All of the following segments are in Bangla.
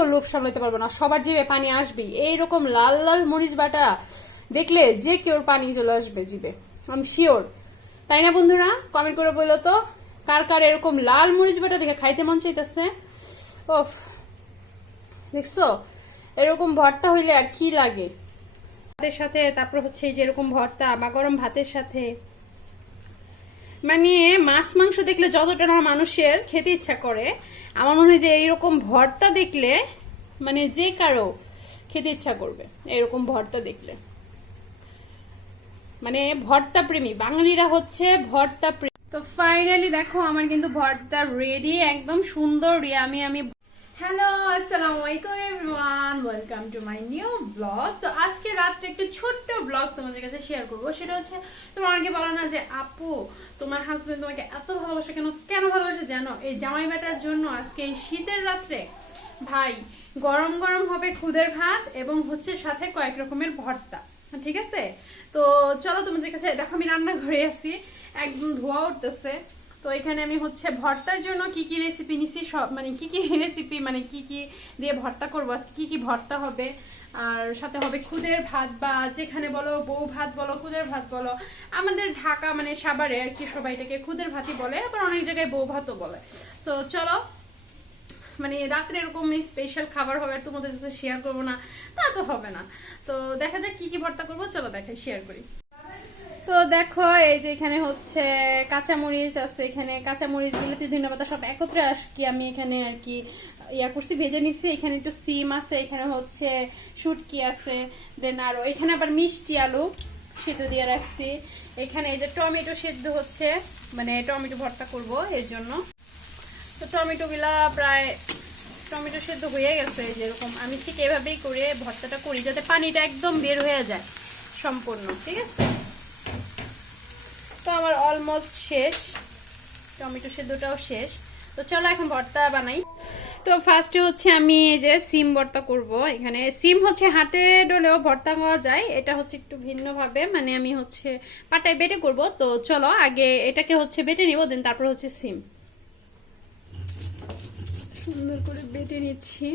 কেউ লোভ সামলাতে পারবে না। সবার জিভে পানি আসবেই। এইরকম লাল লাল মরিচ বাটা দেখলে যে কেউ পানি চলে আসবে জিভে। আমি শিওর তাই না বন্ধুরা? কমেন্ট করে বলল তো, কার কার এরকম লাল মরিচ বাটা দেখে খাইতে মন চাইতেছে? ওফ। দেখছ? এরকম ভর্তা হইলে আর কি লাগে? ভাতের সাথে, তারপর হচ্ছে এই যে এরকম ভর্তা, বা গরম ভাতের সাথে। মানে মাছ, মাংস দেখলে যতটা না মানুষের খেতে ইচ্ছা করে আমার মনে হয় যে এইরকম ভর্তা দেখলে মানে যে কারও খেতে ইচ্ছা করবে এরকম ভর্তা দেখলে। মানে ভর্তা প্রেমী, বাঙালিরা হচ্ছে ভর্তা প্রেমী। তো ফাইনালি দেখো, আমার কিন্তু ভর্তা রেডি একদম সুন্দর আমি আমি হ্যালো আসসালামু আলাইকুম everyone welcome to my new blog তো আজকে রাত্রে একটু ছোট্ট ব্লগ তোমাদের কাছে শেয়ার করব। সেটা হচ্ছে, তোমরা অনেকে বলো না যে, আপু, তোমার হাজবেন্ড তোমাকে এত ভালোবাসে কেন? কেন ভালোবাসে জানো? এই জামাই বেটার জন্য আজকে এই শীতের রাত্রে, ভাই, গরম গরম হবে খুদের ভাত এবং হচ্ছে সাথে কয়েক রকমের ভর্তা। ঠিক আছে? তো চলো তোমাদের কাছে, দেখো আমি রান্নাঘরে আছি। একদম ধোয়া উঠতেছে। তো এখানে আমি হচ্ছে ভর্তার জন্য কি কি রেসিপি নিছি, সব মানে কি কি রেসিপি মানে কি কি দিয়ে ভর্তা করব কি কি ভর্তা হবে, আর সাথে হবে খুদের ভাত বা যেখানে বলো বউ ভাত বলো, খুদের ভাত বলো, আমাদের ঢাকা মানে সাভারে আর কি সবাই এটাকে খুদের ভাতই বলে, আবার অনেক জায়গায় বউ ভাতও বলে। সো চলো মানে রাত্রে এরকম স্পেশাল খাবার হবে, আর তোমাদের কাছে শেয়ার করব না, তা তো হবে না। তো দেখা যাক কি কি ভর্তা করব, চলো দেখাই শেয়ার করি। তো দেখো, এই যে এখানে হচ্ছে কাঁচামরিচ আছে, এখানে কাঁচামরিচ বিলাতি ধনিয়া পাতা সব একত্রে আস, কি আমি এখানে আর কি ইয়া করছি, ভেজে নিচ্ছি এখানে একটু সিম আছে, এখানে হচ্ছে শুটকি আছে দেন আরও, এখানে আবার মিষ্টি আলু সিদ্ধ দিয়ে রাখছি, এখানে এই যে টমেটো সিদ্ধ হচ্ছে মানে টমেটো ভর্তা করব এর জন্য। তো টমেটো গুলা প্রায়, টমেটো সিদ্ধ হয়ে গেছে যেরকম, আমি ঠিক এভাবেই করে ভর্তাটা করি, যাতে পানিটা একদম বের হয়ে যায় সম্পূর্ণ, ঠিক আছে? অলমোস্ট শেষ। টমেটো সেদ্ধটাও শেষ। তো চলো এখন ভর্তা বানাই। তো ফার্স্টে হচ্ছে আমি এই যে সিম ভর্তা করব। এখানে সিম হচ্ছে হাটে ডলেও ভর্তা করা যায়। এটা হচ্ছে একটু ভিন্নভাবে। মানে আমি হচ্ছে পাটায় বেটে করব। তো চলো আগে এটাকে হচ্ছে বেটে নিব দেন তারপর হচ্ছে সিম। সুন্দর করে বেটে নিচ্ছি।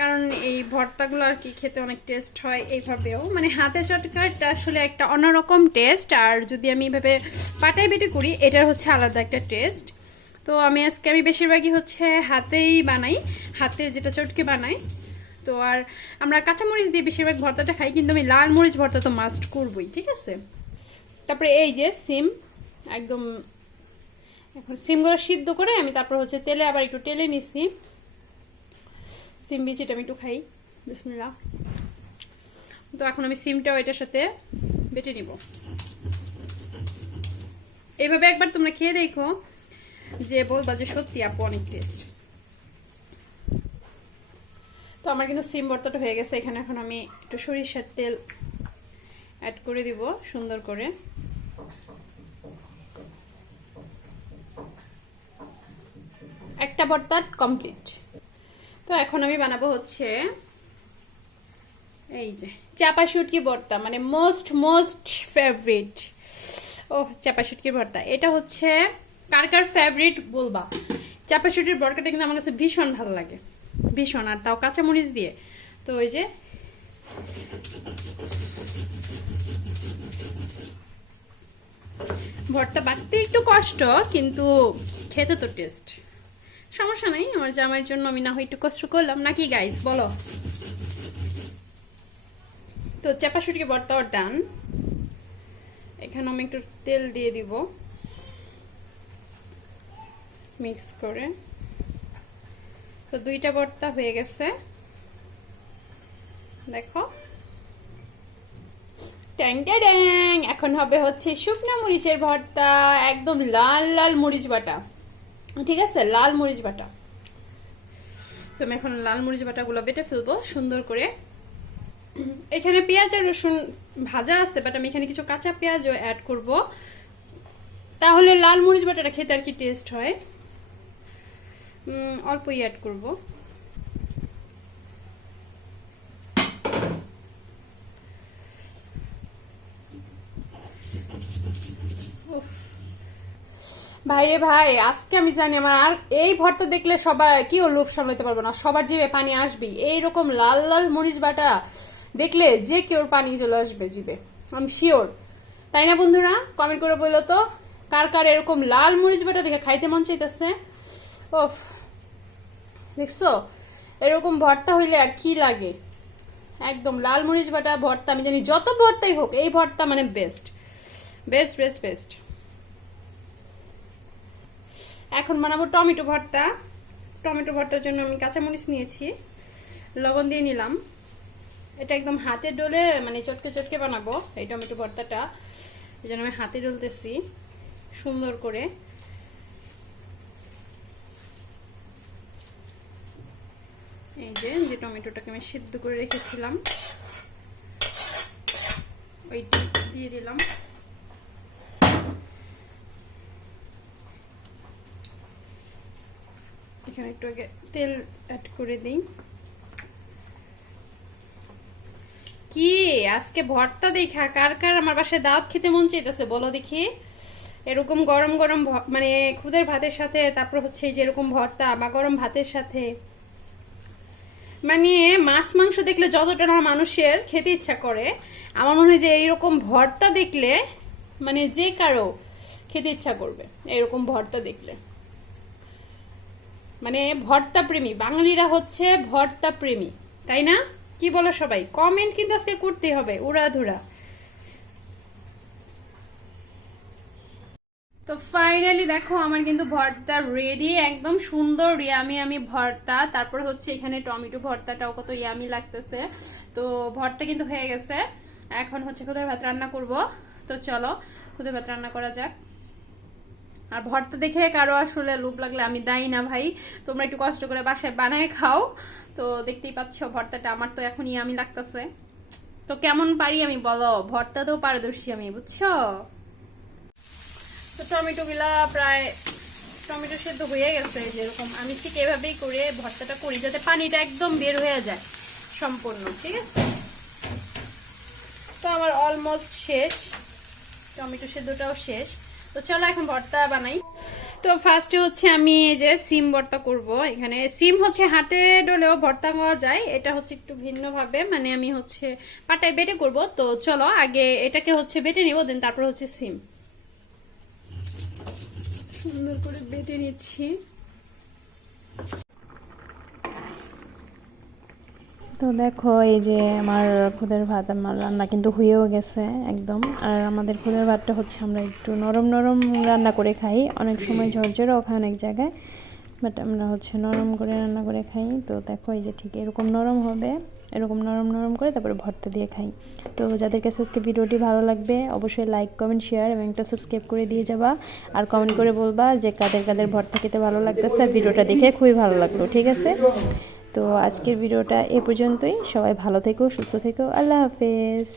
কারণ এই ভর্তাগুলো আর কি খেতে অনেক টেস্ট হয় এইভাবেও। মানে হাতে চটকাটা আসলে একটা অন্যরকম টেস্ট আর যদি আমি এইভাবে পাটায় বেটে করি, এটার হচ্ছে আলাদা একটা টেস্ট তো আমি আজকে, আমি বেশিরভাগই হচ্ছে হাতেই বানাই, হাতে যেটা চটকে বানাই। তো আর আমরা কাঁচামরিচ দিয়ে বেশিরভাগ ভর্তাটা খাই, কিন্তু আমি লাল মরিচ ভর্তা তো মাস্ট করবই, ঠিক আছে? তারপরে এই যে সিম, একদম এখন সিমগুলো সিদ্ধ করে আমি তারপর হচ্ছে তেলে আবার একটু টেলে নিছি। সিম বিচিটা আমি একটু খাই বিসমিল্লা তো এখন আমি সিমটাও এটার সাথে বেটে নিব। এইভাবে একবার তোমরা খেয়ে দেখো যে বলবা যে সত্যি আপু অনেক টেস্ট তো আমার কিন্তু সিম ভর্তাটা হয়ে গেছে, এখানে এখন আমি একটু সরিষার তেল অ্যাড করে দিব সুন্দর করে। একটা ভর্তা কমপ্লিট তো এখন আমি বানাবো হচ্ছে এই যে চাপা শুটকি ভর্তা মানে মোস্ট মোস্ট ফেভারিট ও চাপা শুটকির ভর্তা। এটা হচ্ছে কার কার ফেভারিট বলবা? চাপা শুটকির ভর্তাটা কিন্তু আমার কাছে ভীষণ ভালো লাগে। ভীষণ, আর তাও কাঁচামরিচ দিয়ে। তো ওই যে ভর্তা বাটতে একটু কষ্ট, কিন্তু খেতে তো টেস্ট সমস্যা নাই, আমার জামাইয়ের জন্য আমি না হয় একটু কষ্ট করলাম। নাকি গাইস বলো। তো চাপা শুটকি ভর্তাও ডান এখানে আমি একটু তেল দিয়ে দিব। মিক্স করে। তো দুইটা ভর্তা হয়ে গেছে। দেখো। ট্যাং। এখন হবে হচ্ছে শুকনা মরিচের ভর্তা, একদম লাল লাল মরিচ বাটা। ঠিক আছে, লাল মরিচ বাটা। তো আমি এখন লাল মরিচ বাটাগুলো বেটে ফেলব, সুন্দর করে। এখানে পেঁয়াজ আর রসুন ভাজা আছে বাট আমি এখানে কিছু কাঁচা পেঁয়াজও অ্যাড করব। তাহলে লাল মরিচ বাটাটা খেতে আর কি টেস্ট হয়। অল্পই অ্যাড করব। ভাই রে ভাই, আজকে আমি জানি আমার আর এই ভর্তা দেখলে সবাই, কি ও লোভ সামলাতে পারব না? সবার জিভে পানি আসবে এইরকম লাল লাল মরিচ বাটা দেখলে যে কেউ পানি চলে আসবে জিভে। আমি শিওর তাই না বন্ধুরা? কমেন্ট করে বলল তো, কার কার এরকম লাল মরিচ বাটা দেখে খাইতে মন চাইতেছে? ওফ, দেখছ? এরকম ভর্তা হইলে আর কি লাগে? একদম লাল মরিচ বাটা ভর্তা, আমি জানি যত ভর্তাই হোক, এই ভর্তা মানে বেস্ট বেস্ট বেস্ট বেস্ট এখন বানাবো টমেটো ভর্তা। টমেটো ভর্তার জন্য আমি কাঁচামরিচ নিয়েছি। লবণ দিয়ে নিলাম। এটা একদম হাতে ডলে মানে চটকে চটকে বানাবো এই টমেটো ভর্তাটা। এই জন্য আমি হাতে ডলতেছি, সুন্দর করে। এই যে যে টমেটোটাকে আমি সিদ্ধ করে রেখেছিলাম। ওইটি দিয়ে দিলাম। এখানে একটু আগে তেল অ্যাড করে দিই। কি? আজকে ভর্তা দেখা। কার কার আমার বাসায় দাওয়াত খেতে মন চাইতেছে বলো দেখি। এরকম গরম গরম মানে খুদের ভাতের সাথে, তারপর হচ্ছে যে এরকম ভর্তা বা গরম ভাতের সাথে। মানে মাছ মাংস দেখলে যতটা না মানুষের খেতে ইচ্ছা করে, আমার মনে হয় যে এইরকম ভর্তা দেখলে মানে যে কারও খেতে ইচ্ছা করবে এরকম ভর্তা দেখলে। মানে ভর্তা প্রেমী বাঙালিরা হচ্ছে ভর্তা প্রেমী তাই না? কি বলো সবাই? কমেন্ট কিন্তু আজকে করতে হবে, উড়াধুরা। তো ফাইনালি দেখো, আমার কিন্তু ভর্তা রেডি একদম সুন্দর ইয়ামি আমি ভর্তা। তারপর হচ্ছে এখানে টমেটো ভর্তাটাও কত ইয়ামি লাগতেছে। তো ভর্তা কিন্তু হয়ে গেছে। এখন হচ্ছে খুদের ভাত রান্না করব। তো চলো খুদের ভাত রান্না করা যাক। আর ভর্তা দেখে কারও আসলে লোভ লাগলে আমি দায়ী না ভাই। তোমরা একটু কষ্ট করে বাসায় বানায় খাও। তো দেখতেই পাচ্ছ ভর্তাটা আমার তো এখনই আমি লাগতেছে। তো কেমন পারি আমি বলো? ভর্তা তো পারদর্শী আমি, বুঝছ? তো টমেটো গুলা প্রায় টমেটো সেদ্ধ হয়ে গেছে যেরকম। আমি ঠিক এভাবেই করে ভর্তাটা করি যাতে পানিটা একদম বের হয়ে যায় সম্পূর্ণ, ঠিক আছে? তো আমার অলমোস্ট শেষ। টমেটো সেদ্ধটাও শেষ। তো চলো এখন ভর্তা বানাই। তো ফার্স্টে হচ্ছে আমি এই যে সিম ভর্তা করব। এখানে সিম হচ্ছে হাটে ডলেও ভর্তা পাওয়া যায়। এটা হচ্ছে একটু ভিন্নভাবে মানে আমি হচ্ছে পাটায় বেটে করব। তো চলো আগে এটাকে হচ্ছে বেটে নিব দেন তারপর হচ্ছে সিম। সুন্দর করে বেটে নিচ্ছি। তো দেখো, এই যে আমার খুদের ভাত আমার রান্না কিন্তু হয়েও গেছে একদম। আর আমাদের খুদের ভাতটা হচ্ছে আমরা একটু নরম নরম রান্না করে খাই। অনেক সময় ঝরঝরেও খাই অনেক জায়গায় বাট আমরা হচ্ছে নরম করে রান্না করে খাই। তো দেখো, এই যে ঠিক এরকম নরম হবে, এরকম নরম নরম করে তারপরে ভর্তা দিয়ে খাই। তো যাদের কাছে আজকে ভিডিওটি ভালো লাগবে, অবশ্যই লাইক কমেন্ট শেয়ার এবং একটা সাবস্ক্রাইব করে দিয়ে যাবা। আর কমেন্ট করে বলবা যে কাদের কাদের ভর্তা খেতে ভালো লাগতেছে আর ভিডিওটা দেখে খুবই ভালো লাগল, ঠিক আছে? তো আজকের ভিডিওটা এ পর্যন্তই। সবাই ভালো থেকো সুস্থ থেকো। আল্লাহ হাফেজ।